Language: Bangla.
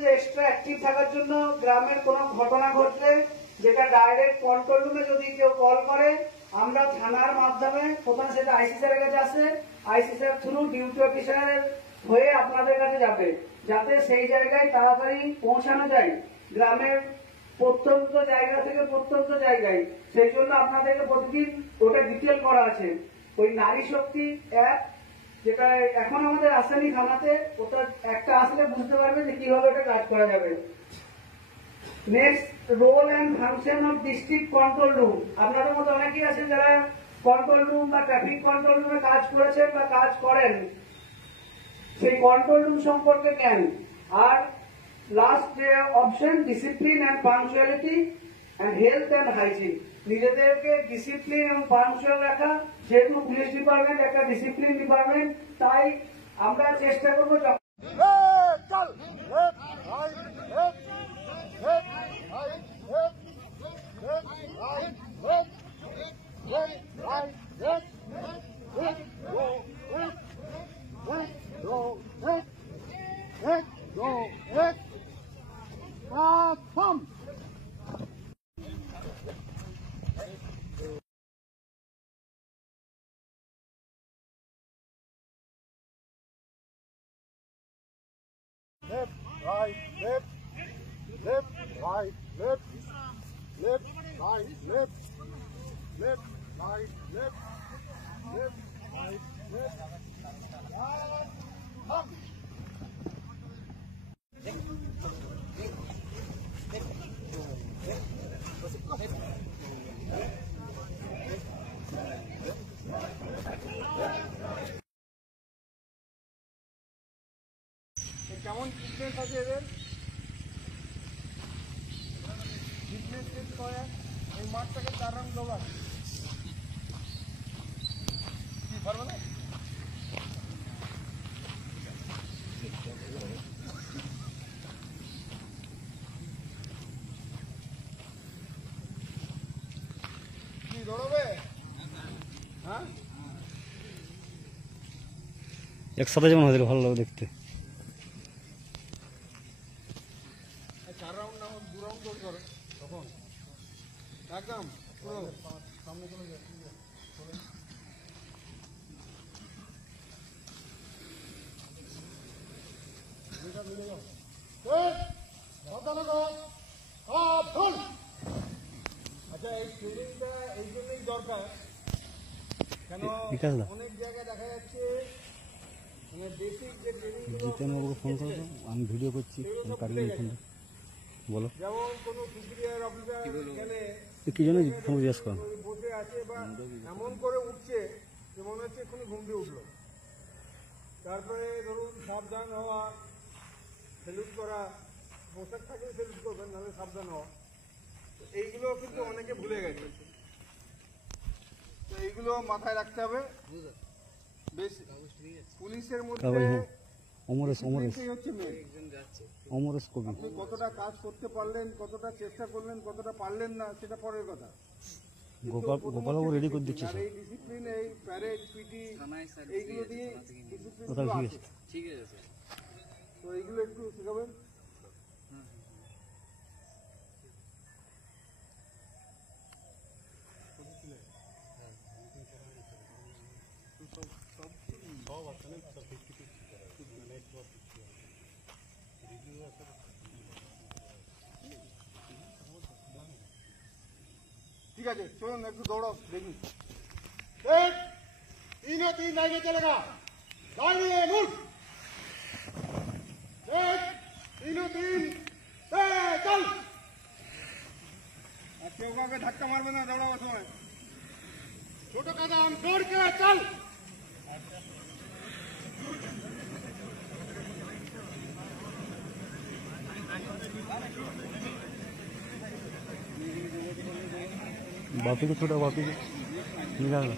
যে এক্সট্রা অ্যাক্টিভ থাকার জন্য গ্রামের কোনো ঘটনা ঘটলে যেটা ডাইরেক্ট কন্ট্রোল রুমে যদি কেউ কল করে আমরা থানার মাধ্যমে প্রথমে সেটা আইসি স্যারের কাছে আসে, আইসি স্যার থ্রু ডিউটি অফিসারের হয়ে আপনাদের কাছে যাবে, যাতে সেই জায়গায় তাড়াতাড়ি পৌঁছানো যায় গ্রামের প্রত্যন্ত জায়গা থেকে প্রত্যন্ত জায়গায়। সেই জন্য আপনাদেরকে প্রতিদিন ওটা ডিটেল করা আছে। ওই নারী শক্তি অ্যাপ যেটা এখন আমাদের আসেনি থানাতে, ওটা একটা আসলে বুঝতে পারবে যে কিভাবে ওটা কাজ করা যাবে। Next, role and function of district control room. আপনাদের মধ্যে অনেকেই আছেন যারা কন্ট্রোল রুম বা ট্রাফিক কন্ট্রোল রুমে কাজ করেছেন বা কাজ করেন, সেই কন্ট্রোল রুম সম্পর্কে জ্ঞান। আর লাস্ট যে option, discipline and punctuality and health and hygiene. নিজেদেরকে ডিসিপ্লিন এবং পাংচুয়াল রাখা, যেহেতু পুলিশ ডিপার্টমেন্ট একটা ডিসিপ্লিন ডিপার্টমেন্ট, তাই আমরা চেষ্টা করবো left, right, left, left, right, left, left, right, left, left, right, left, left, right, left. Come. কেমন ফিটনেস আছে এদের? ফিটনেস টেস্ট করে এই মাঠটাকে 4 রাউন্ড দৌড়ায়। কি পারবে না? কি দৌড়বে? হ্যাঁ, একসাথে যেমন হয়েছিল ভালো লাগে দেখতে। 4 রাউন্ড না 2 রাউন্ড দৌড় করে তখন একদম পুরো সামনে চলে যায়। আচ্ছা, এই ট্রেনিংটা এই জন্যই দরকার কেন, অনেক জায়গায় দেখা যাচ্ছে বেসিক যে ট্রেনিং ফোন করবো, আমি ভিডিও করছি, বলো যেমন কোনো সুপিরিয়র অফিসার গেলে কি জন্য ফোন জিজ্ঞেস করো, বসে আছে বা এমন করে উঠছে যে মনে হচ্ছে এক্ষুনি ঘুম দিয়ে উঠলো। তারপরে ধরুন সাবধান হওয়া, সেলুট করা, পোশাক থাকলে সেলুট করবেন, নাহলে সাবধান হওয়া, এইগুলো কিন্তু অনেকে ভুলে গেছে। তো এইগুলো মাথায় রাখতে হবে। বেশ পুলিশের মধ্যে আপনি কতটা কাজ করতে পারলেন, কতটা চেষ্টা করলেন, কতটা পারলেন না, সেটা পরের কথা। গোপালবাবু রেডি করে দিচ্ছে এই ডিসিপ্লিন, এই প্যারেড, পিটি, এইগুলো দিয়ে ডিসিপ্লিন ঠিক আছে। তো এইগুলো একটু শেখাবেন। ठीक है, चलो एक दौड़ो देखी। 3 और 3 लाइने चलेगा, दाहिने मुड़, 3 और 3 चल। केव का धक्का मारबे ना दौड़ाओ समय, छोटो कदम दौड़ के चल। बापी को छोटा, बापी को निकाल।